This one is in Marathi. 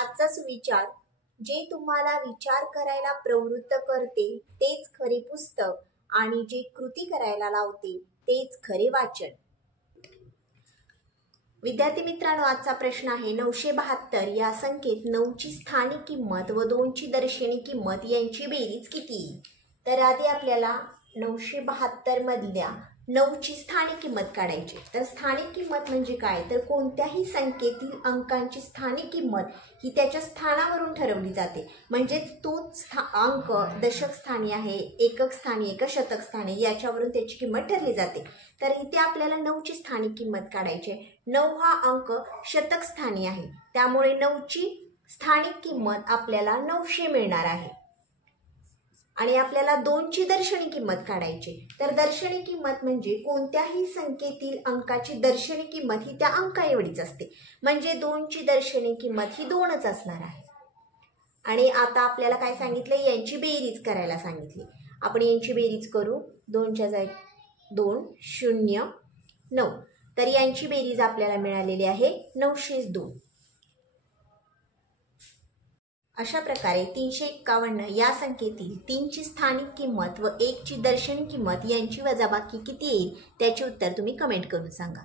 आजचा सुविचार, जे तुम्हाला विचार करायला प्रवृत्त करते तेच खरे पुस्तक आणि जे कृती करायला लावते तेच खरे वाचन। विद्यार्थी मित्रांनो, आजचा प्रश्न आहे 972 या संख्येत 9 ची स्थानिक किंमत व 2 ची दर्शनी किंमत यांची बेरीज किती? तर आधी आपल्याला 972 मधल्या 9 ची स्थानिक किंमत काढायची। तर स्थानिक किंमत म्हणजे काय, तर कोणत्याही संख्येतील अंकांची स्थानिक किंमत ही त्याच्या स्थानावरून ठरवली जाते। म्हणजेच तो अंक दशक स्थानी आहे, एकक स्थानी आहे का शतक स्थानी याच्यावरून त्याची किंमत ठरली जाते। तर इथे आपल्याला 9 ची स्थानिक किंमत काढायची आहे। 9 हा अंक शतक स्थानी आहे, त्यामुळे 9 ची स्थानिक किंमत आपल्याला 900 मिळणार आहे। आणि आपल्याला 2 ची दर्शनी किंमत काढायची। तर दर्शनी किंमत म्हणजे कोणत्याही संख्येतील अंकाची दर्शनी किंमत ही त्या अंका एवढीच असते, म्हणजे 2 ची दर्शनी किंमत ही 2च असणार आहे। आणि आता आपल्याला काय सांगितलं, यांची बेरीज करायला सांगितली। आपण यांची बेरीज करू। 2 च्या जागी 2 0 9, तर यांची बेरीज आपल्याला मिळालेली आहे 902। अशा प्रकारे 351 या संख्येतील 3 ची स्थानिक किंमत व 1 ची दर्शनी किंमत यांची वजाबाकी किती येईल त्याचे उत्तर तुम्ही कमेंट करून सांगा।